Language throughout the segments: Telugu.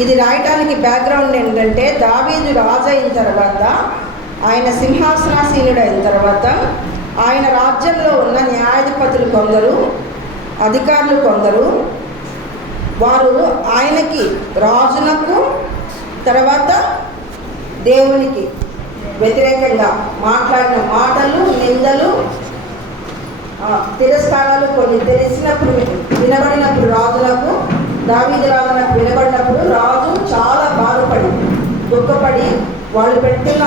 ఇది రాయటానికి బ్యాక్గ్రౌండ్ ఏంటంటే, దావీదు రాజు అయిన తర్వాత, ఆయన సింహాసనాసీనుడైన తర్వాత, ఆయన రాజ్యంలో ఉన్న న్యాయాధిపతులు కొందరు, అధికారులు కొందరు, వారు ఆయనకి, రాజునకు, తర్వాత దేవునికి వ్యతిరేకంగా మాట్లాడిన మాటలు, నిందలు, తిరస్కారాలు కొన్ని తెలిసినప్పుడు, వినబడినప్పుడు రాజులకు, దావీదు రాజులకు వినబడినప్పుడు రాజు చాలా బాధపడి, దుఃఖపడి, వాళ్ళు పెట్టిన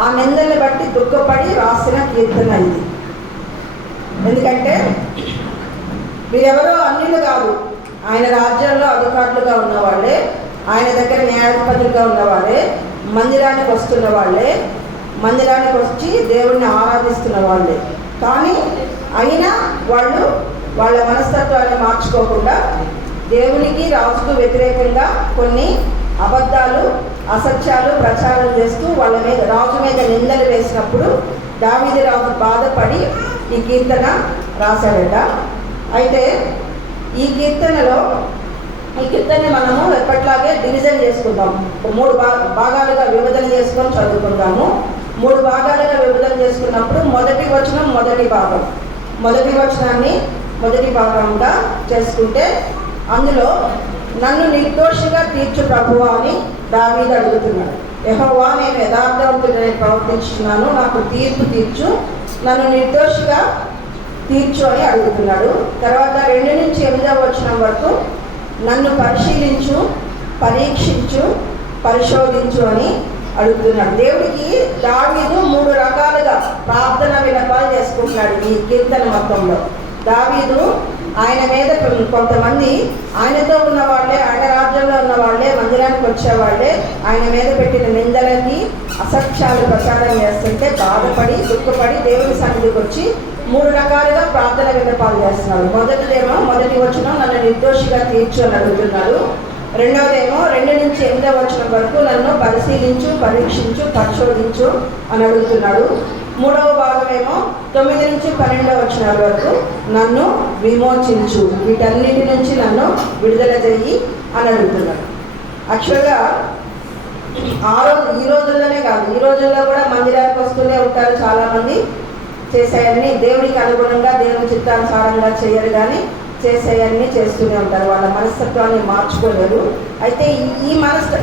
ఆ నిందల్ని బట్టి దుఃఖపడి రాసిన కీర్తన ఇది. ఎందుకంటే వీరెవరో అన్యులు కాదు, ఆయన రాజ్యంలో అధికారులుగా ఉన్నవాళ్ళే, ఆయన దగ్గర న్యాయాధిపతులుగా ఉన్నవాళ్ళే, మందిరానికి వస్తున్న వాళ్ళే, మందిరానికి వచ్చి దేవుణ్ణి ఆరాధిస్తున్న వాళ్ళే. కానీ అయినా వాళ్ళు వాళ్ళ మనస్తత్వాన్ని మార్చుకోకుండా దేవునికి, రాజుకు వ్యతిరేకంగా కొన్ని అబద్ధాలు, అసత్యాలు ప్రచారం చేస్తూ వాళ్ళ మీద, రాజు మీద నిందలు వేసినప్పుడు దావీదు రాజు బాధపడి ఈ కీర్తన రాశాడట. అయితే ఈ కీర్తనని మనము ఎప్పట్లాగే డివిజన్ చేసుకుందాం. 3 భాగాలుగా విభజన చేసుకొని చదువుకుందాము. 3 భాగాలుగా విభజన చేసుకున్నప్పుడు మొదటి వచనం మొదటి భాగం, మొదటి వచనాన్ని మొదటి భాగంగా చేసుకుంటే, అందులో నన్ను నిర్దోషిగా తీర్చు ప్రభువా అని దావీదు అడుగుతున్నాడు. యెహోవా, నేను యథార్థవంతుడై ప్రవర్తించున్నాను, నాకు తీర్పు తీర్చు, నన్ను నిర్దోషిగా తీర్చు అని అడుగుతున్నాడు. తర్వాత 2 నుంచి 8వ వచనం వరకు నన్ను పరిశీలించు, పరీక్షించు, పరిశోధించు అని అడుగుతున్నాడు. దేవుడికి దావీదు 3 రకాలుగా ప్రార్థన విన్నపాలు చేసుకుంటున్నాడు ఈ కీర్తన మొత్తంలో. దావీదు ఆయన మీద కొంతమంది, ఆయనతో ఉన్న వాళ్ళే, ఆయన రాజ్యంలో ఉన్న వాళ్ళే, మందిరానికి వచ్చేవాళ్ళే ఆయన మీద పెట్టిన నిందలకి, అసత్యాలు ప్రచారం చేస్తుంటే బాధపడి, దుఃఖపడి దేవుని సన్నిధికి వచ్చి 3 రకాలుగా ప్రార్థన విన్నపాలు చేస్తున్నాడు. మొదటిదేమో మొదటి వచనం నన్ను నిర్దోషిగా తీర్చు అని అడుగుతున్నాడు. రెండవదేమో 2 నుంచి 8వ వచనం వరకు నన్ను పరిశీలించు, పరీక్షించు, పరిశోధించు అని అడుగుతున్నాడు. 3వ భాగమేమో 9 నుంచి 12వ వచనాల వరకు నన్ను విమోచించు, వీటన్నిటి నుంచి నన్ను విడుదల చెయ్యి అని అడుగుతున్నాడు. యాక్చువల్గా ఈ రోజుల్లోనే కాదు, ఈ రోజుల్లో కూడా మందిరానికి వస్తూనే ఉంటారు చాలామంది. చేసేయన్నీ దేవుడికి అనుగుణంగా, దేవుని చిత్తానుసారంగా చేయరు, కానీ చేసేయన్నీ చేస్తూనే ఉంటారు. వాళ్ళ మనస్తత్వాన్ని మార్చుకోలేరు. అయితే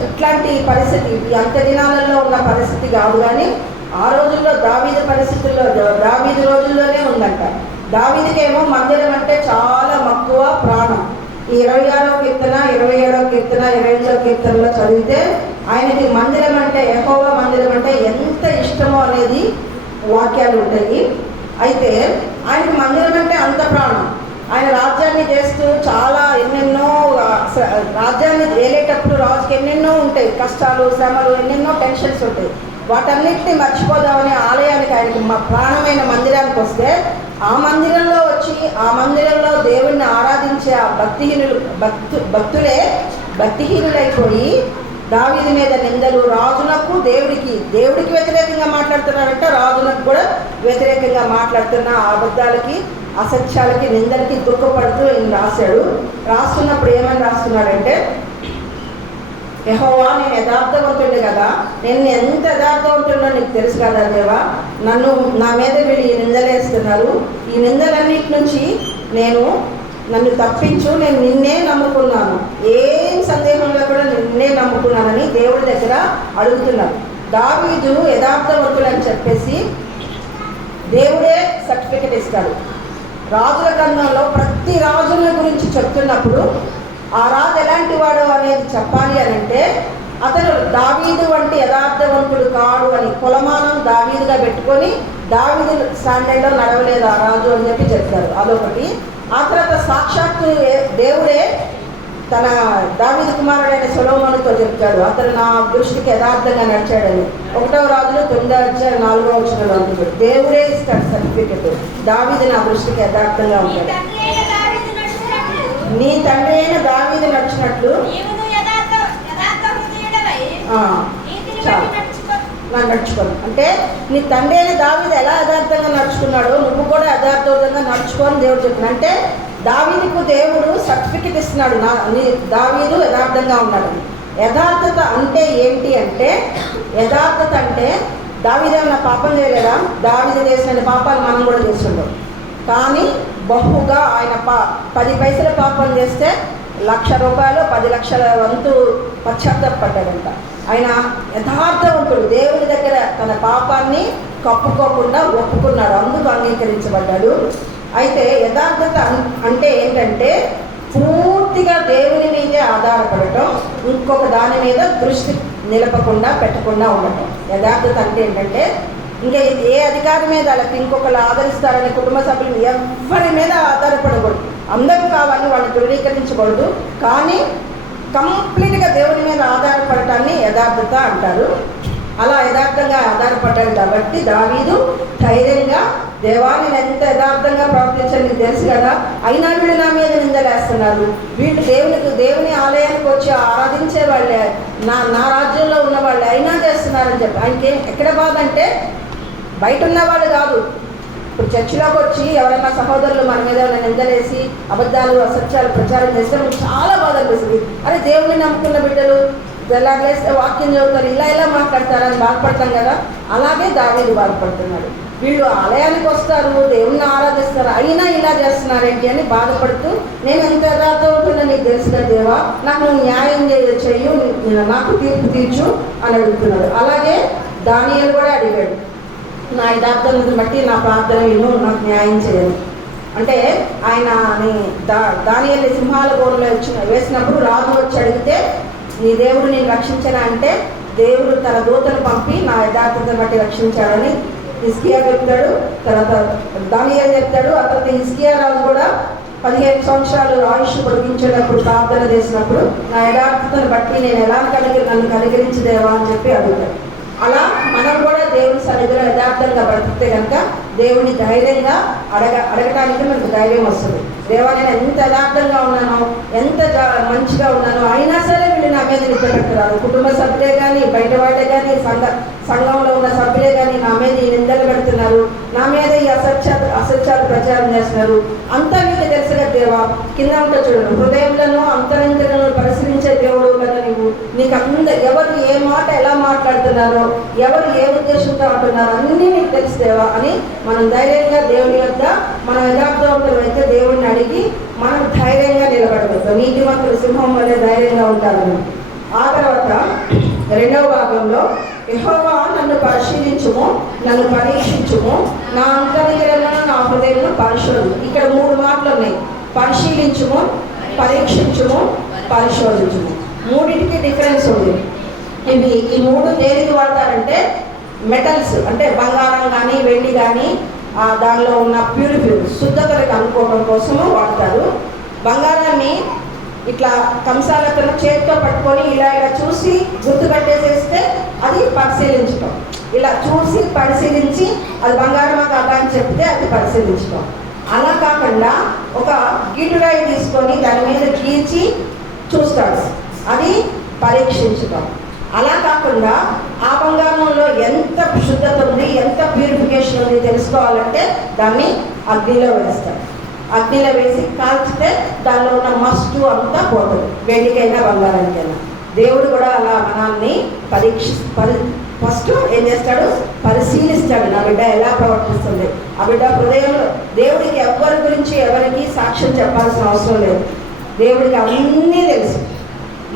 ఇట్లాంటి పరిస్థితి అంత దినాలలో ఉన్న పరిస్థితి కాదు, కానీ ఆ రోజుల్లో దావీదు పరిస్థితుల్లో, దావీదు రోజుల్లోనే ఉందంట. దావీదుకేమో మందిరం అంటే చాలా మక్కువ, ప్రాణం. ఈ 26వ కీర్తన, 27వ కీర్తన, 28వ కీర్తనలో చదివితే ఆయనకి మందిరం అంటే, యెహోవా మందిరం అంటే ఎంత ఇష్టమో అనేది వాక్యాలు ఉంటాయి. అయితే ఆయనకి మందిరం అంటే అంత ప్రాణం. ఆయన రాజ్యాన్ని చేస్తూ చాలా ఎన్నెన్నో, రాజ్యాన్ని ఏలేటప్పుడు రాజుకి ఎన్నెన్నో ఉంటాయి, కష్టాలు, శ్రమలు, ఎన్నెన్నో టెన్షన్స్ ఉంటాయి. వాటన్నిటిని మర్చిపోదామని ఆలయానికి, ఆయనకి ప్రాణమైన మందిరానికి వస్తే, ఆ మందిరంలో వచ్చి ఆ మందిరంలో దేవుణ్ణి ఆరాధించే ఆ భక్తులే భక్తిహీనులైపోయి దావీదు మీద నిందలు, రాజునకు, దేవుడికి వ్యతిరేకంగా మాట్లాడుతున్నారంటే, రాజునకు కూడా వ్యతిరేకంగా మాట్లాడుతున్న ఆ అబద్ధాలకి, అసత్యాలకి, నిందలకి దుఃఖపడుతూ ఈయన రాశాడు. రాస్తున్నప్పుడు ఏమని రాస్తున్నాడంటే, యెహోవా, నేను యథార్థవంతుడే కదా, నేను ఎంత యథార్థవంతుడో నీకు తెలుసు కదా దేవా, నా మీద వీళ్ళు ఈ నిందలేస్తున్నారు, ఈ నిందలన్నిటి నుంచి నన్ను తప్పించు, నేను నిన్నే నమ్ముకున్నాను, ఏం సందేహంలో కూడా నిన్నే నమ్ముకున్నానని దేవుడి దగ్గర అడుగుతున్నాను. దావీదు యథార్థవంతుడు అని చెప్పేసి దేవుడే సర్టిఫికెట్ ఇస్తాడు. రాజుల గ్రంథంలో ప్రతి రాజుల గురించి చెప్తున్నప్పుడు ఆ రాజు ఎలాంటి వాడు అనేది చెప్పాలి అని అంటే, అతను దావీదు వంటి యథార్థవంతుడు కాడు అని కొలమానం దావీదుగా పెట్టుకొని, దావీదు స్టాండర్డ్లో నడవలేదు ఆ రాజు అని చెప్పి చెప్తారు. అదొకటి. ఆ తర్వాత సాక్షాత్తు దేవుడే తన దావీదు కుమారుడైన సొలొమోనుతో చెప్తాడు, అతను నా దృష్టికి యథార్థంగా నడిచాడని. 1వ రాజులు 9:4వ వచనంలో ఉంటుంది. దేవుడే ఇస్తాడు సర్టిఫికెట్, దావీదు నా దృష్టికి యథార్థంగా ఉంటాడు. నీ తండ్రి అయిన దావీదు నడిచినట్లు నడుచుకోను అంటే, నీ తండ్రి అయిన దావీదు ఎలా యథార్థంగా నడుచుకున్నాడో నువ్వు కూడా యథార్థంగా నడుచుకోని దేవుడు చెప్తున్నాడు. అంటే దావీదుకు దేవుడు సర్టిఫికెట్ ఇస్తున్నాడు, దావీదు యథార్థంగా ఉన్నాడు. యథార్థత అంటే ఏంటి అంటే, యథార్థత అంటే దావీదు ఏమైనా పాపం చేయలేదా? దావీదు చేసిన పాపాలు మనం కూడా చేస్తుంటాం. కానీ బహుగా ఆయన 10 పైసల పాపం చేస్తే 1,00,000 రూపాయలు 10 లక్షల వంతు పశ్చాత్తాపడ్డాడంట. ఆయన యథార్థవంతుడు, దేవుని దగ్గర తన పాపాన్ని కప్పుకోకుండా ఒప్పుకున్నాడు, అందుకు అంగీకరించబడ్డాడు. అయితే యథార్థత అంటే ఏంటంటే పూర్తిగా దేవుని మీదే ఆధారపడటం, ఇంకొక దాని మీద దృష్టి నిలపకుండా పెట్టకుండా ఉండటం. యథార్థత అంటే ఏంటంటే ఇంకా ఏ అధికారి మీద వాళ్ళకి ఇంకొకరు ఆదరిస్తారనే కుటుంబ సభ్యులు ఎవరి మీద ఆధారపడకూడదు. అందరూ కావాలి, వాళ్ళు ధృవీకరించకూడదు. కానీ కంప్లీట్గా దేవుని మీద ఆధారపడటాన్ని యథార్థత అంటారు. అలా యథార్థంగా ఆధారపడ్డాడు కాబట్టి దావీదు ధైర్యంగా, దేవాన్ని ఎంత యథార్థంగా ప్రవర్తించాలి నీకు తెలుసు కదా, అయినా వీళ్ళు నా మీద నిందలేస్తున్నారు, వీళ్ళు దేవుని ఆలయానికి వచ్చి ఆరాధించే వాళ్ళే, నా రాజ్యంలో ఉన్న వాళ్ళు అయినా చేస్తున్నారని చెప్పి ఆయనకి ఎక్కడ బాధ అంటే బయట ఉన్నవాళ్ళు కాదు. ఇప్పుడు చర్చిలోకి వచ్చి ఎవరైనా సహోదరులు మన మీద ఏమైనా నిందలేసి అబద్ధాలు అసత్యాలు ప్రచారం చేస్తే మనకు చాలా బాధ అనిపిస్తుంది. అరే దేవుని నమ్ముకున్న బిడ్డలు ఎలాగేస్తే వాక్యం చదువుతారు, ఇలా మాట్లాడతారని బాధపడతాం కదా. అలాగే దావీదు బాధపడుతున్నాడు. వీళ్ళు ఆలయానికి వస్తారు, దేవుణ్ణి ఆరాధిస్తారు, అయినా ఇలా చేస్తున్నారేంటి అని బాధపడుతూ, నేను ఎంత యథార్థవుతున్నా నీకు తెలుసు కదా దేవా, నాకు నువ్వు న్యాయం చెయ్యు, నాకు తీర్పు తీర్చు అని అడుగుతున్నాడు. అలాగే దానియేలు కూడా అడిగాడు, నా యథార్థతను బట్టి నా ప్రార్థన విను, నాకు న్యాయం చేయను అంటే. ఆయన దానియేలు సింహాల గోడలో వేసినప్పుడు రాజు వచ్చి అడిగితే నీ దేవుడు నేను రక్షించనా అంటే, దేవుడు తన దూతను పంపి నా యథార్థతను బట్టి రక్షించాడని హిజ్కియా చెప్తాడు. తర్వాత దానియేలు చెప్తాడు. ఆ తర్వాత హిజ్కియా రాజు కూడా 15 సంవత్సరాలు ఆయుష్ పొడిగించేటప్పుడు ప్రార్థన చేసినప్పుడు నా యథార్థతను బట్టి నేను ఎలా నన్ను కనికరించదేవా అని చెప్పి అడుగుతాడు. అలా మనం కూడా దేవుని సన్నిధిలో యథార్థంగా బ్రతికితే కనుక దేవుని ధైర్యంగా అడగటానికి మనకు ధైర్యం వస్తుంది. దేవా నేను ఎంత యథార్థంగా ఉన్నానో, ఎంత మంచిగా ఉన్నానో, అయినా సరే వీళ్ళు నా మీద నిద్ర పెడుతున్నారు. కుటుంబ సభ్యులే కానీ, బయట వాళ్ళే కానీ, సంఘంలో ఉన్న సభ్యులే కానీ నా మీద ఈ నిందలు పెడుతున్నారు, నా మీద ఈ అసత్యాలు ప్రచారం చేస్తున్నారు. అంతా నీకు తెలుసు కదా దేవా, కింద ఉంటే చూడను, హృదయంలో అంతరంగలను పరిశీలించే దేవుడు కదా నీవు. నీకు ఎవరు ఏ మాట ఎలా మాట్లాడుతున్నారో, ఎవరు ఏ ఉద్దేశంతో అంటున్నారో అన్నీ నీకు తెలుసు దేవా అని మనం ధైర్యంగా దేవుని వద్ద మనం యథార్థవంతులు అయితే దేవుడిని అడిగి మనం ధైర్యంగా నిలబడగలుగుతాం. నీతిమంతులు సింహం వల్ల ధైర్యంగా ఉంటారని. ఆ తర్వాత 2వ భాగంలో యెహోవా నన్ను పరిశీలించుము, నన్ను పరీక్షించుము, నా అంతరంగములను నా హృదయమును పరిశోధి. ఇక్కడ 3 మాటలు ఉన్నాయి, పరిశీలించుము, పరీక్షించుము, పరిశోధించుము. మూడింటికి డిఫరెన్స్ ఉంది. ఈ 3 దేనికి వాడతారంటే మెటల్స్ అంటే బంగారం కానీ వెండి కానీ దానిలో ఉన్న శుద్ధతలకు అనుకోవడం కోసము వాడతారు. బంగారాన్ని ఇట్లా కంసాలతో చేతితో పట్టుకొని ఇలా చూసి గుర్తుపెట్టేసేస్తే అది పరిశీలించటం. ఇలా చూసి పరిశీలించి అది బంగారమా కాదా అని చెప్తే అది పరిశీలించటం. అలా కాకుండా ఒక గీటురాయి తీసుకొని దాని మీద గీర్చి చూస్తాడు, అది పరీక్షించటం. అలా కాకుండా ఆ బంగారంలో ఎంత శుద్ధత ఉంది, ఎంత ప్యూరిఫికేషన్ ఉంది తెలుసుకోవాలంటే దాన్ని అగ్నిలో వేస్తారు. అగ్నిలో వేసి కాల్చితే దానిలో ఉన్న మస్టు అంతా పోతుంది, వెండికైనా బంగారానికైనా. దేవుడు కూడా అలా మనల్ని ఫస్ట్ ఏం చేస్తాడు, పరిశీలిస్తాడు. నా బిడ్డ ఎలా ప్రవర్తిస్తుంది, ఆ బిడ్డ హృదయంలో. దేవుడికి ఎవరి గురించి ఎవరికి సాక్ష్యం చెప్పాల్సిన అవసరం లేదు, దేవుడికి అన్నీ తెలుసు.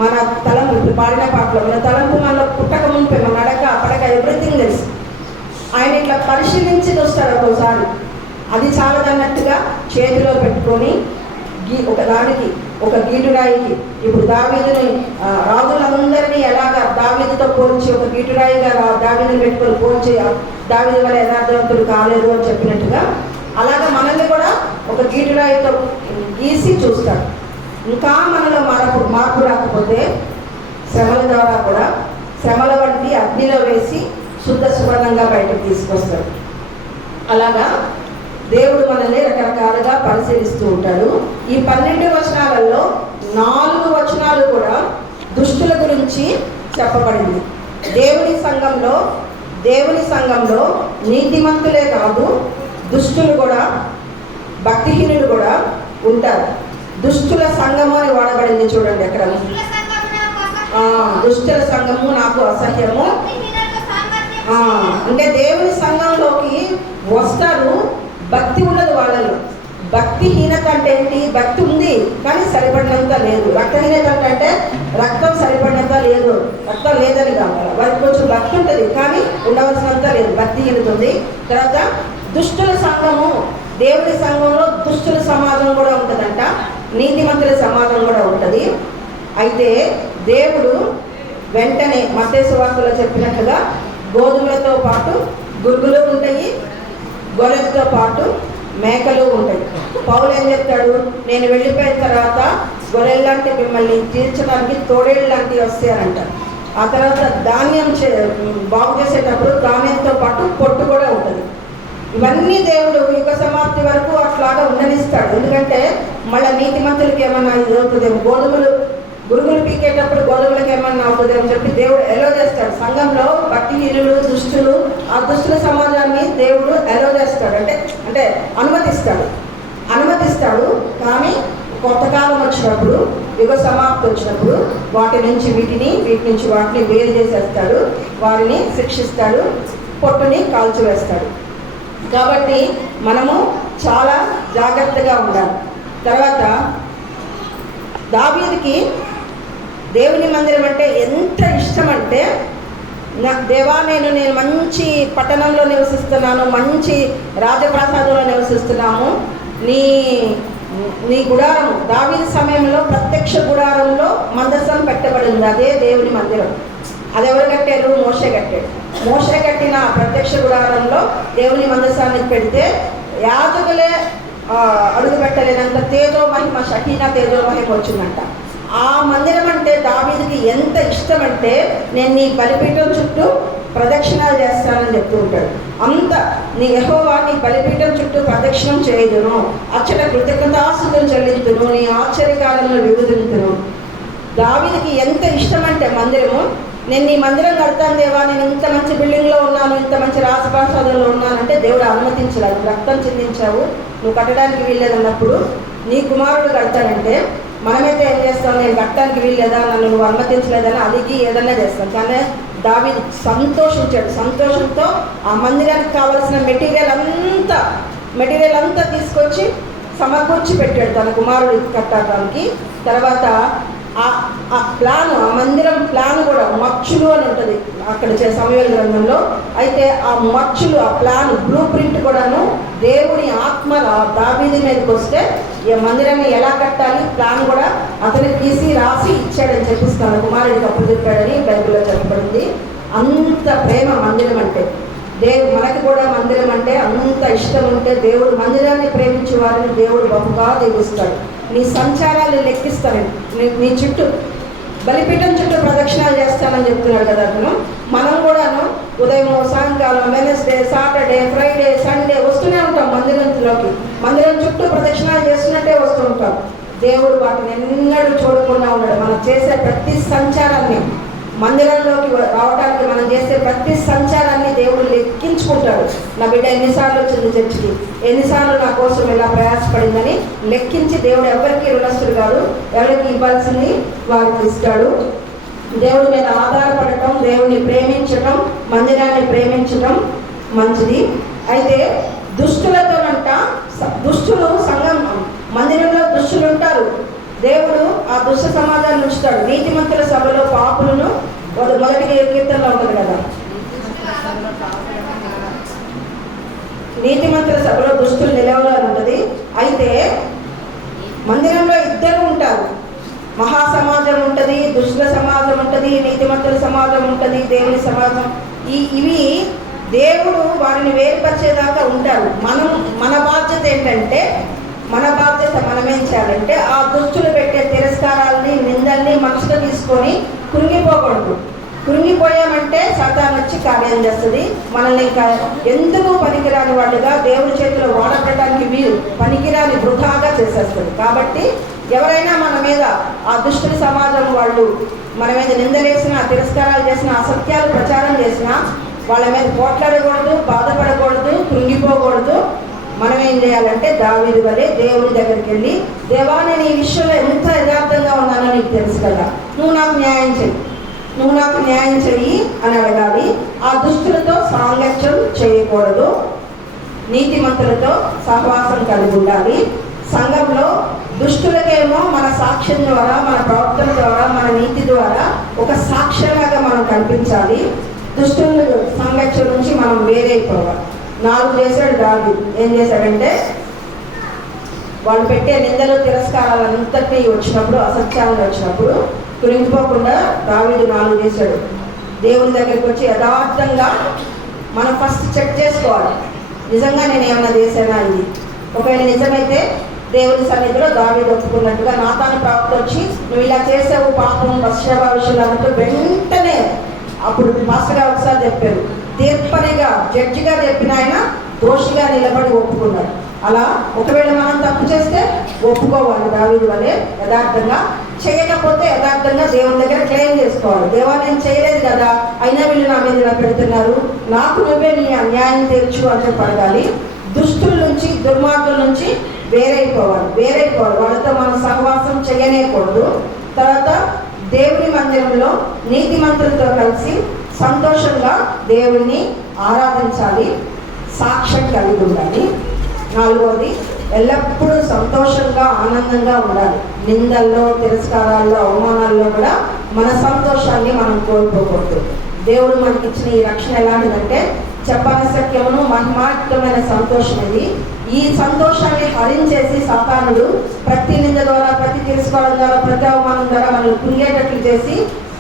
మన తలంపు, ఇప్పుడు పాడిన పాటలో మన తలంపు మనలో పుట్టక ముంపే, మన నడక పడక ఎవ్రీథింగ్ తెలుసు. ఆయన ఇట్లా పరిశీలించి చూస్తాడు ఒక్కోసారి. అది చాలదన్నట్టుగా చేతిలో పెట్టుకొని ఒక గీటురాయికి, ఇప్పుడు దావీదుని రాజులందరినీ ఎలాగా దావీదుతో పోల్చి ఒక గీటురాయిగా దావీదుని పెట్టుకొని పోల్చి దావీదు వల్ల యథార్థవంతుడు కాలేదు అని చెప్పినట్టుగా, అలాగా మనల్ని కూడా ఒక గీటురాయితో గీసి చూస్తాడు. ఇంకా మనలో మార్పు రాకపోతే శ్రమల ద్వారా కూడా శ్రమల వంటి అగ్నిలో వేసి శుద్ధ సువర్ణంగా బయటకు తీసుకొస్తాడు. అలాగా దేవుడు మనల్ని రకరకాలుగా పరిశీలిస్తూ ఉంటాడు. ఈ 12 వచనాలలో 4 వచనాలు కూడా దుష్టుల గురించి చెప్పబడింది. దేవుని సంఘంలో నీతిమంతులే కాదు, దుష్టులు కూడా, భక్తిహీనులు కూడా, ఉంటారు. దుష్టుల సంఘము అని వాడబడింది చూడండి అక్కడ. దుష్టుల సంఘము నాకు అసహ్యము. అంటే దేవుని సంఘంలోకి వస్తారు, భక్తి ఉండదు వాళ్ళలో. భక్తిహీనత అంటే ఏంటి? భక్తి ఉంది కానీ సరిపడినంత లేదు. రక్తహీనత అంటే రక్తం సరిపడినంత లేదు, రక్తం లేదని కావాలి. వారికి కొంచెం భక్తి ఉంటుంది కానీ ఉండవలసినంత లేదు, భక్తిహీనత ఉంది. తర్వాత దుష్టుల సంఘము, దేవుని సంఘంలో దుష్టుల సమాజం కూడా ఉంటుందంట, నీతిమంతుల సమాజం కూడా ఉంటుంది. అయితే దేవుడు వెంటనే మత్తయి సువార్తలో చెప్పినట్టుగా గోధుమలతో పాటు గురుగులు ఉంటాయి, గొర్రెలతో పాటు మేకలు ఉంటాయి. పౌలు ఏం చెప్తాడు? నేను వెళ్ళిపోయిన తర్వాత గొర్రెలు లాంటి మిమ్మల్ని తీర్చడానికి తోడేళ్ళు లాంటివి వస్తాయంట. ఆ తర్వాత ధాన్యం బాగు చేసేటప్పుడు ధాన్యంతో పాటు పొట్టు కూడా ఉంటుంది. ఇవన్నీ దేవుడు యుగ సమాప్తి వరకు అట్లాగా ఉండనిస్తాడు. ఎందుకంటే మళ్ళీ నీతిమంతులకి ఏమన్నా ఇది అవుతుందేమో, గురుగులు పీకేటప్పుడు గోధుమలకు ఏమన్నా అవుతుంది అని చెప్పి దేవుడు ఎలో చేస్తాడు. సంఘంలో భక్తిహీనులు, దుష్టులు, ఆ దుష్టుల సమాజాన్ని దేవుడు ఎలో చేస్తాడు, అంటే అనుమతిస్తాడు. కానీ కొత్త కాలం వచ్చినప్పుడు, యుగ సమాప్తి వచ్చినప్పుడు వాటి నుంచి వీటి నుంచి వాటిని వేరు చేసేస్తాడు, వారిని శిక్షిస్తాడు, పొట్టుని కాల్చివేస్తాడు. కాబట్టి మనము చాలా జాగ్రత్తగా ఉండాలి. తర్వాత దావీదుకి దేవుని మందిరం అంటే ఎంత ఇష్టం అంటే, దేవా నేను మంచి పట్టణంలో నివసిస్తున్నాను, మంచి రాజప్రాసాదంలో నివసిస్తున్నాము, నీ గుడారము, దావీదు సమయంలో ప్రత్యక్ష గుడారంలో మందసం పెట్టబడింది, అదే దేవుని మందిరం. అది ఎవరు కట్టారు? మోషే కట్టాడు. మోషే కట్టిన ప్రత్యక్ష గుడారంలో దేవుని మందసాన్ని పెడితే యాజకులే అడుగు పెట్టలేనంత తేజోమహిమ, షకీనా తేజోమహిమ వచ్చిందంట. ఆ మందిరం అంటే దావీదుకి ఎంత ఇష్టం అంటే, నేను నీ బలిపీఠం చుట్టూ ప్రదక్షిణాలు చేస్తానని చెప్తూ ఉంటాడు. అంత నీ యెహోవా నీ బలిపీఠం చుట్టూ ప్రదక్షిణం చేయుదును, అచ్చట కృతజ్ఞతాస్తుతులు చెల్లింతును, నీ ఆశ్చర్యకార్యములను వివరింతును. దావీదుకి ఎంత ఇష్టం అంటే మందిరము, నేను నీ మందిరం కడతాను దేవా, నేను ఇంత మంచి బిల్డింగ్లో ఉన్నాను, ఇంత మంచి రాజప్రాసాదంలో ఉన్నానంటే దేవుడు అనుమతించలేదు. రక్తం చెందించావు, నువ్వు కట్టడానికి వీల్లేదన్నప్పుడు నీ కుమారుడు కడతానంటే మనమైతే ఏం చేస్తాం? నేను కట్టడానికి వీల్లేదా, నన్ను నువ్వు అనుమతించలేదని అడిగి ఏదన్నా చేస్తాం. కానీ దావీదు సంతోషించాడు. సంతోషంతో ఆ మందిరానికి కావాల్సిన మెటీరియల్ అంతా తీసుకొచ్చి సమకూర్చి పెట్టాడు తన కుమారుడు కట్టడానికి. తర్వాత ఆ ప్లాను, ఆ మందిరం ప్లాన్ కూడా మచ్చులు అని ఉంటుంది అక్కడ సమూయేలు గ్రంథంలో. అయితే ఆ మచ్చులు, ఆ ప్లాన్, బ్లూ ప్రింట్ కూడాను దేవుని ఆత్మ దావీదు మీదకి వస్తే ఈ మందిరాన్ని ఎలా కట్టాలి ప్లాన్ కూడా అతను తీసి రాసి ఇచ్చాడని చెప్పిస్తాను, కుమారుడికి అప్పు చెప్పాడని బైబిల్లో చెప్పబడింది. అంత ప్రేమ మందిరం అంటే. మనకి కూడా మందిరం అంటే అంత ఇష్టం ఉంటే దేవుడు మందిరాన్ని ప్రేమించే వారిని దేవుడు బహుగా దీవిస్తాడు. నీ సంచారాలు లెక్కిస్తాను, నీ చుట్టూ బలిపీఠం చుట్టూ ప్రదక్షిణాలు చేస్తానని చెప్తున్నాడు కదా అతను. మనం కూడాను ఉదయం, సాయంకాలం, వెనస్డే, సాటర్డే, ఫ్రైడే, సండే వస్తూనే ఉంటాం మందిరంలోకి. మందిరం చుట్టూ ప్రదక్షిణాలు చేస్తున్నట్టే వస్తూ ఉంటాం. దేవుడు వాటిని ఎన్నడూ చూడకుండా ఉన్నాడు. మనం చేసే ప్రతి సంచారాన్ని, మందిరంలోకి రావడానికి మనం చేసే ప్రతి సంచారాన్ని దేవుడు లెక్కించుకుంటాడు. నా బిడ్డ ఎన్నిసార్లు వచ్చింది చర్చికి, ఎన్నిసార్లు నా కోసం ఇలా ప్రయాసపడిందని లెక్కించి దేవుడు ఎవరికి రుణస్తుడు కాదు, ఎవరికి ఇవ్వాల్సింది వారికి ఇస్తాడు. దేవుడి మీద ఆధారపడటం, దేవుడిని ప్రేమించటం, మందిరాన్ని ప్రేమించటం మంచిది. అయితే దుష్టులతోనంట, దుష్టులు సంఘం, మందిరంలో దుష్టులు ఉంటారు. దేవుడు ఆ దుష్ట సమాజాన్ని ఉంచుతాడు. నీతిమంతుల సభలో పాపులను, మొదటి కీర్తనలో ఉంటుంది కదా, నీతిమంతుల సభలో దుష్టులు నిలవాలని ఉంటుంది. అయితే మందిరంలో ఇద్దరు ఉంటారు. మహాసమాజం ఉంటుంది, దుష్టుల సమాజం ఉంటుంది, నీతిమంతుల సమాజం ఉంటుంది, దేవుని సమాజం. ఇవి దేవుడు వారిని వేరుపరిచేదాకా ఉంటారు. మన బాధ్యత ఏంటంటే, మనమేం చేయాలంటే ఆ దుష్టులు పెట్టే తిరస్కారాలని, నిందల్ని మనసులో తీసుకొని కృంగిపోకూడదు. కృంగిపోయామంటే సాతాను వచ్చి కార్యం చేస్తుంది. మనల్ని ఇంకా ఎందుకు పనికిరాని వాళ్ళుగా దేవుని చేతిలో వాడబడటానికి వీలు, పనికిరాని వృధాగా చేసేస్తుంది. కాబట్టి ఎవరైనా మన మీద, ఆ దుష్టుల సమాజం వాళ్ళు మన మీద నిందలేసినా, తిరస్కారాలు చేసినా, అసత్యాలు ప్రచారం చేసినా వాళ్ళ మీద పోట్లాడకూడదు, బాధపడకూడదు, కృంగిపోకూడదు. మనం ఏం చేయాలంటే దావీదు వలె దేవుని దగ్గరికి వెళ్ళి, దేవా నేను ఈ విషయంలో ఎంత యథార్థంగా ఉన్నానో నీకు తెలుసు కదా, నువ్వు నాకు న్యాయం చెయ్యి, నువ్వు నాకు న్యాయం చెయ్యి అని అడగాలి. ఆ దుష్టులతో సాంగత్యం చేయకూడదు, నీతిమంతులతో సహవాసం కలిగి ఉండాలి. సంఘంలో దుష్టులకేమో మన సాక్ష్యం ద్వారా, మన ప్రవర్తన ద్వారా, మన నీతి ద్వారా ఒక సాక్ష్యంలాగా మనం కనిపించాలి. దుష్టుల సాంగత్యం నుంచి మనం వేరైపోవాలి. 4 చేశాడు దావీదు. ఏం చేశాడంటే వాళ్ళు పెట్టే నిందలు తిరస్కారాలంతటినీ వచ్చినప్పుడు, అసత్యాలు వచ్చినప్పుడు కురింగిపోకుండా దావీదు 4 చేశాడు. దేవుని దగ్గరికి వచ్చి యథార్థంగా మనం ఫస్ట్ చెక్ చేసుకోవాలి, నిజంగా నేను ఏమన్నా చేశానా ఇది. ఒకవేళ నిజమైతే దేవుని సన్నిధిలో దావీదు ఒప్పుకున్నట్టుగా నాతాను ప్రవక్త వచ్చి నువ్వు ఇలా చేసావు పాపం బత్షెబ విషయంలో అన్నట్టు వెంటనే అప్పుడు మాస్టర్ గారు ఒకసారి చెప్పారు, తీర్పనిగా జడ్జిగా చెప్పిన ఆయన దోషిగా నిలబడి ఒప్పుకున్నాడు. అలా ఒకవేళ మనం తప్పు చేస్తే ఒప్పుకోవాలి దావీదు వలె యథార్థంగా, చేయకపోతే యథార్థంగా దేవుని దగ్గర క్లెయిమ్ చేసుకోవాలి. దేవా నేను చేయలేదు కదా, అయినా వీళ్ళు నా మీద ఇలా పెడుతున్నారు, నాకు నువ్వే నీ అన్యాయం తీర్చు అని చెప్పి అడగాలి. దుష్టుల నుంచి దుర్మార్గుల నుంచి వేరైపోవాలి. వాళ్ళతో మనం సహవాసం చేయనేకూడదు. తర్వాత దేవుని మందిరంలో నీతిమంతులతో కలిసి సంతోషంగా దేవుణ్ణి ఆరాధించాలి, సాక్ష్యం కలిగి ఉండాలి. 4వది ఎల్లప్పుడూ సంతోషంగా ఆనందంగా ఉండాలి. నిందల్లో, తిరస్కారాల్లో, అవమానాల్లో కూడా మన సంతోషాన్ని మనం కోల్పోకూడదు. దేవుడు మనకి ఇచ్చిన ఈ రక్షణ ఎలాంటిదంటే చెప్పనశక్యమును మహిమాత్మకమైన సంతోషం ఇది. ఈ సంతోషాన్ని హరించేసి సాతానుడు ప్రతి నింద ద్వారా, ప్రతి తిరస్కారం ద్వారా, ప్రతి అవమానం ద్వారా మనల్ని కుంగేటట్లు చేసి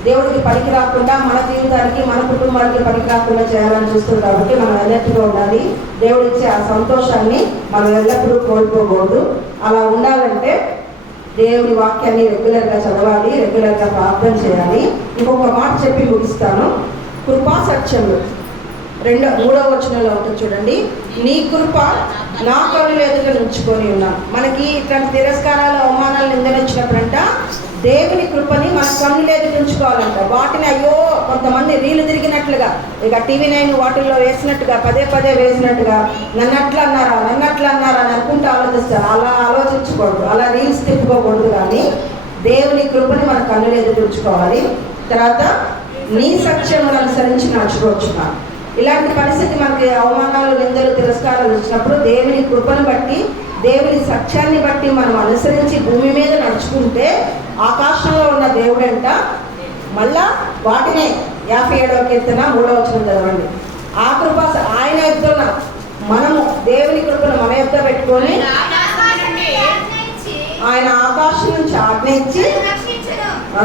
దేవుడికి పనికి రాకుండా, మన జీవితానికి మన కుటుంబానికి పనికి రాకుండా చేయాలని చూస్తుంది. కాబట్టి మనం ఎల్లప్పుడూ ఉండాలి. దేవుడిచ్చే ఆ సంతోషాన్ని మనం ఎల్లప్పుడూ కోల్పోకూడదు. అలా ఉండాలంటే దేవుడి వాక్యాన్ని రెగ్యులర్గా చదవాలి, రెగ్యులర్గా ప్రార్థన చేయాలి. ఇంకొక మాట చెప్పి ముగిస్తాను. కృపా సత్యములు 3వ వచనంలో ఉంటుంది చూడండి, నీ కృప నా కనుల ఎదుట ఉంచుకొని ఉన్నాను. మనకి ఇట్లాంటి తిరస్కారాలు, అవమానాలు, నిందలు వచ్చినప్పుడంట దేవుని కృపని మన కన్నుల ఎదుట ఉంచుకోవాలంట. వాటిని అయ్యో కొంతమంది రీలు తిరిగినట్లుగా, ఇక TV9 వాటిల్లో వేసినట్టుగా, పదే వేసినట్టుగా నన్ను అట్లా అన్నారా అని అనుకుంటూ ఆలోచిస్తారు. అలా ఆలోచించకూడదు, అలా రీల్స్ తిప్పుకోకూడదు. కానీ దేవుని కృపని మన కన్నుల ఎదుట ఉంచుకోవాలి. తర్వాత నీ సత్యమును అనుసరించి నడుచుకోవచ్చున్నాను. ఇలాంటి పరిస్థితి మనకి అవమానాలు, నిందలు, తిరస్కారాలు వచ్చినప్పుడు దేవుని కృపను బట్టి, దేవుని సత్యాన్ని బట్టి మనం అనుసరించి భూమి మీద నడుచుకుంటే ఆకాశంలో ఉన్న దేవుడంట మళ్ళా వాటినే 57వ కీర్తన 3వ వచనం చదవండి. ఆ కృప ఆయన ఎత్తున మనము దేవుని కృపను మన ఎత్త పెట్టుకొని ఆయన ఆకాశం నుంచి ఆజ్ఞయించి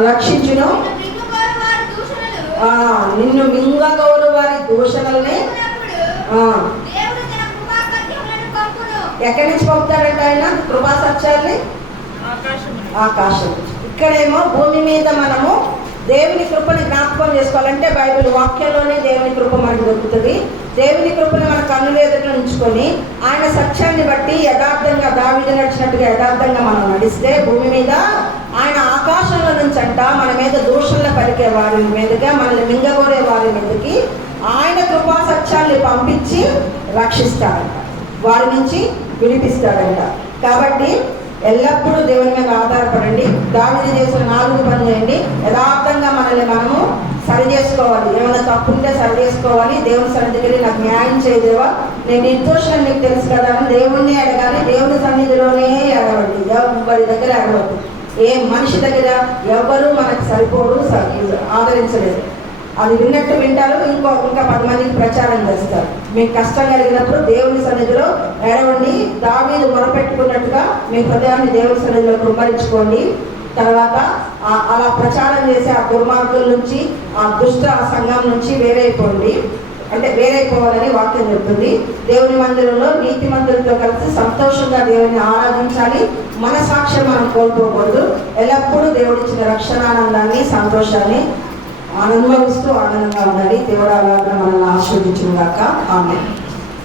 రక్షించును. నిన్ను మింగగోరు వారి దూషణలనే ఎక్కడి నుంచి పంపుతాడంట ఆయన కృపా సత్యాల్ని? ఆకాశం. ఇక్కడేమో భూమి మీద మనము దేవుని కృపని జ్ఞాపకం చేసుకోవాలంటే బైబిల్ వాక్యంలోనే దేవుని కృప మనకు దొరుకుతుంది. దేవుని కృపను మన కన్నుల ఎదుట ఉంచుకొని ఆయన సత్యాన్ని బట్టి యథార్థంగా దావీదు నడిచినట్టుగా యథార్థంగా మనం నడిస్తే భూమి మీద ఆయన ఆకాశంలో నుంచి అంట మన మీద దూషణలు పలికే వారి మీదుగా, మనల్ని మింగగోరే వారి మీదకి ఆయన కృపా సత్యాన్ని పంపించి రక్షిస్తాడంట, వారి నుంచి విడిపిస్తాడంట. కాబట్టి ఎల్లప్పుడూ దేవుని మీద ఆధారపడండి. దావీదు చేసిన 4 పనులు చేయండి. యథార్థంగా మనల్ని మనము సరి చేసుకోవాలి. ఏమైనా తప్పు ఉంటే సరి చేసుకోవాలి. దేవుని సన్నిధికి నాకు న్యాయం చేయదేవా, నేను నిర్దోషం నీకు తెలుసు కదా అని దేవుణ్ణి అడగాలి. దేవుని సన్నిధిలోనే అడగండి, ఎవరి దగ్గర అడగద్దు. ఏ మనిషి దగ్గర ఎవరు మనకు సరిపోడు, ఆదరించలేదు. అది విన్నట్టు వింటారు, ఇంకా 10 మందికి ప్రచారం చేస్తారు. మీకు కష్టం కలిగినప్పుడు దేవుని సన్నిధిలో ఏడవండి. దావీదు మొరపెట్టుకున్నట్టుగా మీ హృదయాన్ని దేవుని సన్నిధిలో కుమ్మరించుకోండి. తర్వాత అలా ప్రచారం చేసి ఆ దుర్మార్గుల నుంచి, ఆ దుష్ట సంఘం నుంచి వేరైపోండి. అంటే వేరైపోవాలని వాక్యం చెప్తుంది. దేవుని మందిరంలో నీతిమంతులతో కలిసి సంతోషంగా దేవుని ఆరాధించాలి. మన సాక్ష్యం మనం కోల్పోకూడదు. ఎల్లప్పుడూ దేవుడిచ్చిన రక్షణానందాన్ని, సంతోషాన్ని అనుభవిస్తూ ఆనందంగా ఉండాలి. దేవుడు అలాగా మనల్ని ఆశీర్వదించుగాక. ఆమేన్.